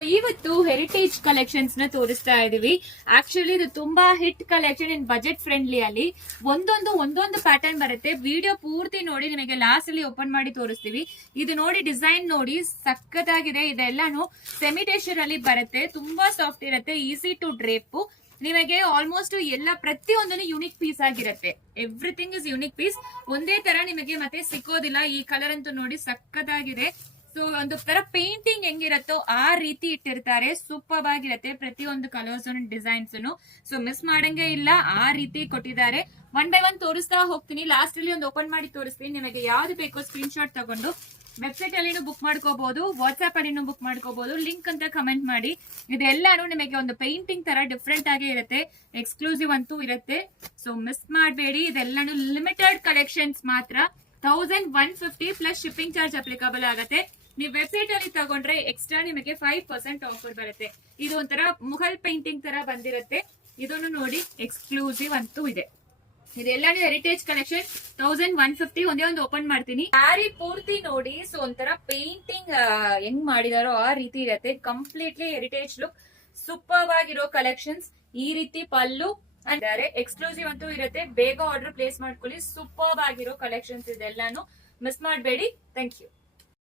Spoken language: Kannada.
ಇವತ್ತು ಹೆರಿಟೇಜ್ ಕಲೆಕ್ಷನ್ಸ್ ನ ತೋರಿಸ್ತಾ ಇದೀವಿ. ಆಕ್ಚುಲಿ ಇದು ತುಂಬಾ ಹಿಟ್ ಕಲೆಕ್ಷನ್ ಇನ್ ಬಜೆಟ್ ಫ್ರೆಂಡ್ಲಿ ಅಲ್ಲಿ ಒಂದೊಂದು ಪ್ಯಾಟರ್ನ್ ಬರುತ್ತೆ. ವಿಡಿಯೋ ಪೂರ್ತಿ ನೋಡಿ, ನಿಮಗೆ ಲಾಸ್ಟ್ ಅಲ್ಲಿ ಓಪನ್ ಮಾಡಿ ತೋರಿಸ್ತೀವಿ. ಇದು ನೋಡಿ, ಡಿಸೈನ್ ನೋಡಿ, ಸಖತ್ತಾಗಿದೆ. ಇದೆಲ್ಲಾನು ಸೆಮಿ ಟೆಕ್ಸ್ಚರ್ ಅಲ್ಲಿ ಬರುತ್ತೆ. ತುಂಬಾ ಸಾಫ್ಟ್ ಇರುತ್ತೆ, ಈಸಿ ಟು ಡ್ರೇಪ್. ನಿಮಗೆ ಆಲ್ಮೋಸ್ಟ್ ಎಲ್ಲ ಪ್ರತಿಯೊಂದನ್ನು ಯೂನಿಕ್ ಪೀಸ್ ಆಗಿರುತ್ತೆ. Everything is unique piece. ಒಂದೇ ತರ ನಿಮಗೆ ಮತ್ತೆ ಸಿಕ್ಕೋದಿಲ್ಲ. ಈ ಕಲರ್ ಅಂತೂ ನೋಡಿ ಸಖತ್ತಾಗಿದೆ. ಸೊ ಒಂದು ತರ ಪೇಂಟಿಂಗ್ ಹೆಂಗಿರತ್ತೋ ಆ ರೀತಿ ಇಟ್ಟಿರ್ತಾರೆ. ಸೂಪರ್ ಆಗಿರುತ್ತೆ ಪ್ರತಿಯೊಂದು ಕಲರ್ಸ್ ಡಿಸೈನ್ಸ್. ಸೊ ಮಿಸ್ ಮಾಡಂಗೆ ಇಲ್ಲ, ಆ ರೀತಿ ಕೊಟ್ಟಿದ್ದಾರೆ. ಒನ್ ಬೈ ಒನ್ ತೋರಿಸ್ತಾ ಹೋಗ್ತೀನಿ. ಲಾಸ್ಟ್ ಅಲ್ಲಿ ಒಂದು ಓಪನ್ ಮಾಡಿ ತೋರಿಸ್ತೀನಿ. ನಿಮಗೆ ಯಾವ್ದು ಬೇಕೋ ಸ್ಕ್ರೀನ್ ಶಾಟ್ ತಗೊಂಡು ವೆಬ್ಸೈಟ್ ಅಲ್ಲಿನೂ ಬುಕ್ ಮಾಡ್ಕೋಬಹುದು, ವಾಟ್ಸ್ಆಪ್ ಅಲ್ಲಿನೂ ಬುಕ್ ಮಾಡ್ಕೋಬಹುದು. ಲಿಂಕ್ ಅಂತ ಕಮೆಂಟ್ ಮಾಡಿ. ಇದೆಲ್ಲಾನು ನಿಮಗೆ ಒಂದು ಪೇಂಟಿಂಗ್ ತರ ಡಿಫ್ರೆಂಟ್ ಆಗಿ ಇರುತ್ತೆ. ಎಕ್ಸ್ಕ್ಲೂಸಿವ್ ಅಂತೂ ಇರುತ್ತೆ. ಸೊ ಮಿಸ್ ಮಾಡಬೇಡಿ. ಇದೆಲ್ಲಾನು ಲಿಮಿಟೆಡ್ ಕಲೆಕ್ಷನ್ಸ್ ಮಾತ್ರ. 1150 ಪ್ಲಸ್ ಶಿಪ್ಪಿಂಗ್ ಚಾರ್ಜ್ ಅಪ್ಲಿಕಬಲ್ ಆಗುತ್ತೆ. ನೀವು ವೆಬ್ಸೈಟ್ ಅಲ್ಲಿ ತಗೊಂಡ್ರೆ ಎಕ್ಸ್ಟ್ರಾ ನಿಮಗೆ 5% ಆಫರ್ ಬರುತ್ತೆ. ಇದು ಒಂಥರ ಮುಘಲ್ ಪೇಂಟಿಂಗ್ ತರ ಬಂದಿರುತ್ತೆ. ಇದನ್ನು ನೋಡಿ, ಎಕ್ಸ್ಕ್ಲೂಸಿವ್ ಅಂತೂ ಇದೆ. ಇದೆಲ್ಲಾನು ಹೆರಿಟೇಜ್ ಕಲೆಕ್ಷನ್. 1150. ಒಂದೇ ಒಂದು ಓಪನ್ ಮಾಡ್ತೀನಿ. ಸ್ಯಾರಿ ಪೂರ್ತಿ ನೋಡಿ. ಸೊ ಒಂಥರ ಪೇಂಟಿಂಗ್ ಹೆಂಗ್ ಮಾಡಿದಾರೋ ಆ ರೀತಿ ಇರುತ್ತೆ. Completely heritage look. ಸೂಪರ್ ಆಗಿರೋ ಕಲೆಕ್ಷನ್ಸ್. ಈ ರೀತಿ ಪಲ್ಲು ಅಂದರೆ ಎಕ್ಸ್ಕ್ಲೂಸಿವ್ ಅಂತೂ ಇರುತ್ತೆ. ಬೇಗ ಆರ್ಡರ್ ಪ್ಲೇಸ್ ಮಾಡ್ಕೊಳ್ಳಿ. ಸೂಪರ್ ಆಗಿರೋ ಕಲೆಕ್ಷನ್ಸ್ ಇದೆಲ್ಲಾನು ಮಿಸ್ ಮಾಡಬೇಡಿ. Thank you.